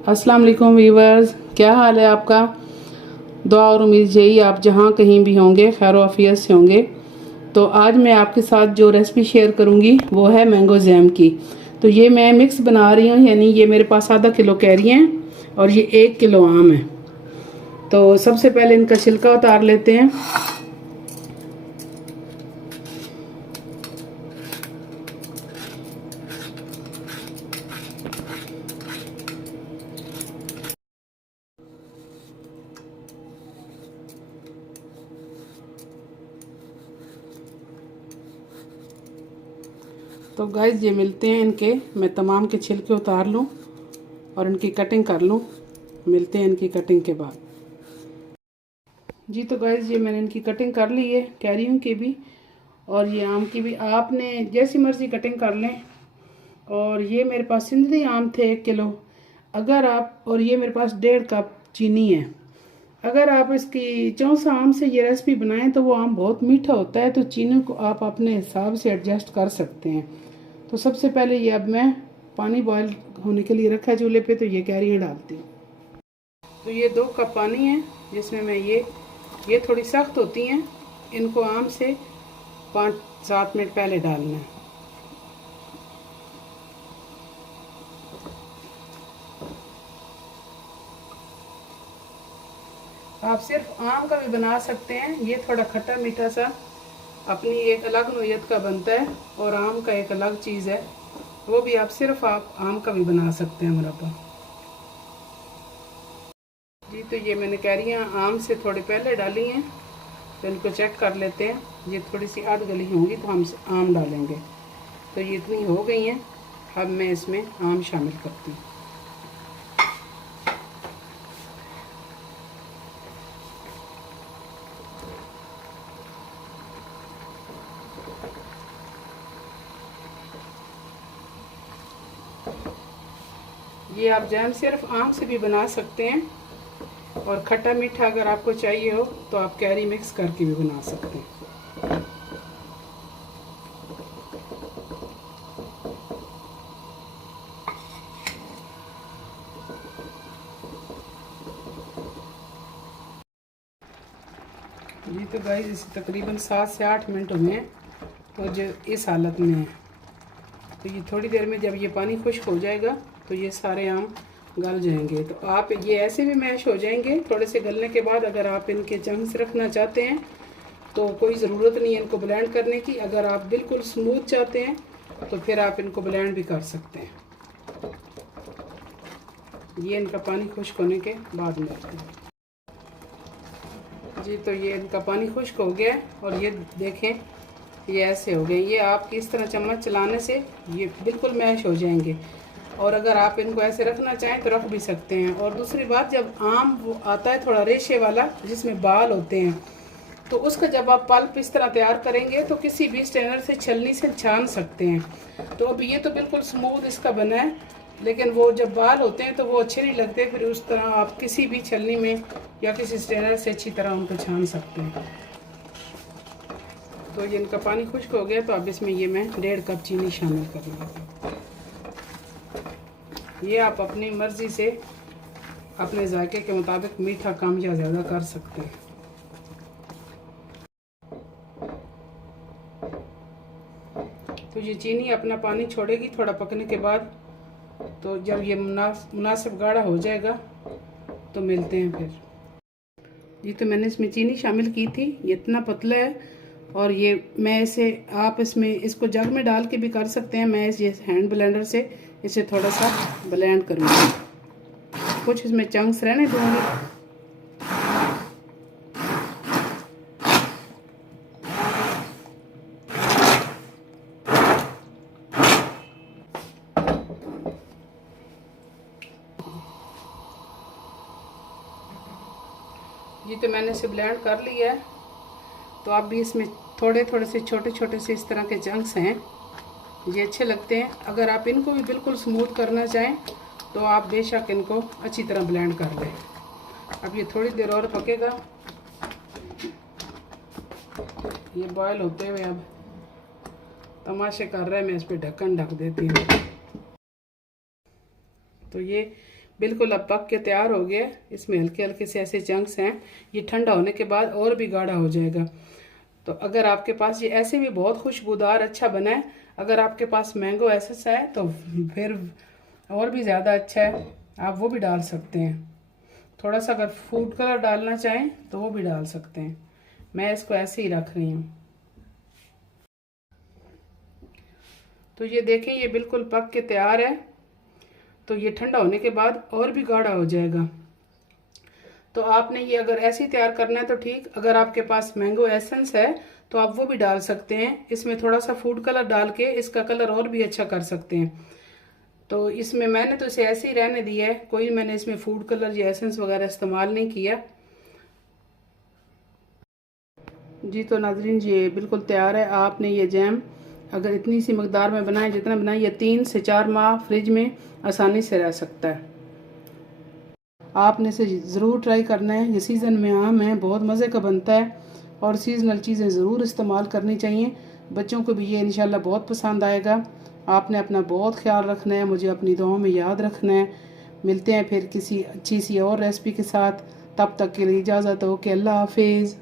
अस्सलाम वालेकुम वीवर्स, क्या हाल है आपका। दुआ और उम्मीद यही आप जहाँ कहीं भी होंगे खैर आफियत से होंगे। तो आज मैं आपके साथ जो रेसिपी शेयर करूँगी वो है मैंगो जैम की। तो ये मैं मिक्स बना रही हूँ, यानी ये मेरे पास आधा किलो कैरी हैं और ये 1 किलो आम है। तो सबसे पहले इनका छिलका उतार लेते हैं। तो गाइस ये मिलते हैं इनके, मैं तमाम के छिलके उतार लूँ और इनकी कटिंग कर लूँ। मिलते हैं इनकी कटिंग के बाद। जी तो गाइस ये मैंने इनकी कटिंग कर ली है, कैरियों की भी और ये आम की भी। आपने जैसी मर्ज़ी कटिंग कर लें। और ये मेरे पास सिंधनी आम थे 1 किलो। अगर आप, और ये मेरे पास 1.5 कप चीनी है। अगर आप इसकी चौसा आम से ये रेसिपी बनाएं तो वो आम बहुत मीठा होता है, तो चीनी को आप अपने हिसाब से एडजस्ट कर सकते हैं। तो सबसे पहले ये अब मैं पानी बॉयल होने के लिए रखा है चूल्हे पे, तो ये कैरियाँ डालती हूँ। तो ये 2 कप पानी है जिसमें मैं ये थोड़ी सख्त होती हैं, इनको आम से 5-7 मिनट पहले डालना है। आप सिर्फ आम का भी बना सकते हैं, ये थोड़ा खट्टा मीठा सा अपनी एक अलग नोयत का बनता है और आम का एक अलग चीज़ है, वो भी आप आम का भी बना सकते हैं मुरब्बा। जी तो ये मैंने कैरियाँ आम से थोड़ी पहले डाली हैं, तो इनको चेक कर लेते हैं। ये थोड़ी सी आध गली होंगी तो हम आम डालेंगे। तो ये इतनी हो गई हैं, अब मैं इसमें आम शामिल करती हूँ। ये आप जैम सिर्फ आम से भी बना सकते हैं और खट्टा मीठा अगर आपको चाहिए हो तो आप कैरी मिक्स करके भी बना सकते हैं। जी तो गाइस इसे तकरीबन 7 से 8 मिनट हुए हैं, तो जो इस हालत में है। तो ये थोड़ी देर में जब ये पानी खुश्क हो जाएगा तो ये सारे आम गल जाएंगे। तो आप ये ऐसे भी मैश हो जाएंगे थोड़े से गलने के बाद। अगर आप इनके चंक्स रखना चाहते हैं तो कोई ज़रूरत नहीं है इनको ब्लेंड करने की। अगर आप बिल्कुल स्मूथ चाहते हैं तो फिर आप इनको ब्लेंड भी कर सकते हैं। ये इनका पानी खुश्क होने के बाद मिलते हैं। जी तो ये इनका पानी खुश्क हो गया है और ये देखें ये ऐसे हो गए। ये आप इस तरह चम्मच चलाने से ये बिल्कुल मैश हो जाएंगे। और अगर आप इनको ऐसे रखना चाहें तो रख भी सकते हैं। और दूसरी बात, जब आम वो आता है थोड़ा रेशे वाला जिसमें बाल होते हैं, तो उसका जब आप पल्प इस तरह तैयार करेंगे तो किसी भी स्ट्रेनर से छलनी से छान सकते हैं। तो अब ये तो बिल्कुल स्मूथ इसका बना है, लेकिन वो जब बाल होते हैं तो वो अच्छे नहीं लगते। फिर उस तरह आप किसी भी छलनी में या किसी स्ट्रेनर से अच्छी तरह उनको छान सकते हैं। तो ये इनका पानी खुश्क हो गया, तो अब इसमें ये मैं 1.5 कप चीनी शामिल कर लूँगा। ये आप अपनी मर्ज़ी से अपने जायके के मुताबिक मीठा कम या ज़्यादा कर सकते हैं। तो ये चीनी अपना पानी छोड़ेगी थोड़ा पकने के बाद। तो जब ये मुनासिब गाढ़ा हो जाएगा तो मिलते हैं फिर। जी तो मैंने इसमें चीनी शामिल की थी, ये इतना पतला है। और ये मैं इसे आप इसमें इसको जग में डाल के भी कर सकते हैं। मैं ये हैंड ब्लेंडर से इसे थोड़ा सा ब्लेंड करूँगी, कुछ इसमें चंक्स रहने दूँगी। जी तो मैंने इसे ब्लेंड कर लिया है। तो आप भी इसमें थोड़े थोड़े से छोटे छोटे से इस तरह के चंक्स हैं, ये अच्छे लगते हैं। अगर आप इनको भी बिल्कुल स्मूथ करना चाहें तो आप बेशक इनको अच्छी तरह ब्लेंड कर लें। अब ये थोड़ी देर और पकेगा, ये बॉयल होते हुए अब तमाशे कर रहे हैं। मैं इस पर ढक्कन ढक देती हूँ। तो ये बिल्कुल अब पक के तैयार हो गया। इसमें हल्के हल्के से ऐसे चंक्स हैं। ये ठंडा होने के बाद और भी गाढ़ा हो जाएगा। तो अगर आपके पास ये ऐसे भी बहुत खुशबूदार अच्छा बना है, अगर आपके पास मैंगो एसेंस है तो फिर और भी ज़्यादा अच्छा है, आप वो भी डाल सकते हैं। थोड़ा सा अगर फूड कलर डालना चाहें तो वो भी डाल सकते हैं। मैं इसको ऐसे ही रख रही हूँ। तो ये देखें, ये बिल्कुल पक के तैयार है। तो ये ठंडा होने के बाद और भी गाढ़ा हो जाएगा। तो आपने ये अगर ऐसे ही तैयार करना है तो ठीक, अगर आपके पास मैंगो एसेंस है तो आप वो भी डाल सकते हैं। इसमें थोड़ा सा फूड कलर डाल के इसका कलर और भी अच्छा कर सकते हैं। तो इसमें मैंने तो इसे ऐसे ही रहने दिया है, कोई मैंने इसमें फूड कलर या एसेंस वगैरह इस्तेमाल नहीं किया। जी तो नाज़रीन, ये बिल्कुल तैयार है। आपने ये जैम अगर इतनी सी मकदार में बनाए, जितना बनाए, ये 3 से 4 माह फ्रिज में आसानी से रह सकता है। आपने इसे ज़रूर ट्राई करना है। ये सीज़न में आम है, बहुत मज़े का बनता है और सीज़नल चीज़ें ज़रूर इस्तेमाल करनी चाहिए। बच्चों को भी ये इंशाल्लाह बहुत पसंद आएगा। आपने अपना बहुत ख्याल रखना है, मुझे अपनी दुआओं में याद रखना है। मिलते हैं फिर किसी अच्छी सी और रेसिपी के साथ। तब तक के लिए इजाज़त हो कि अल्लाह हाफिज़।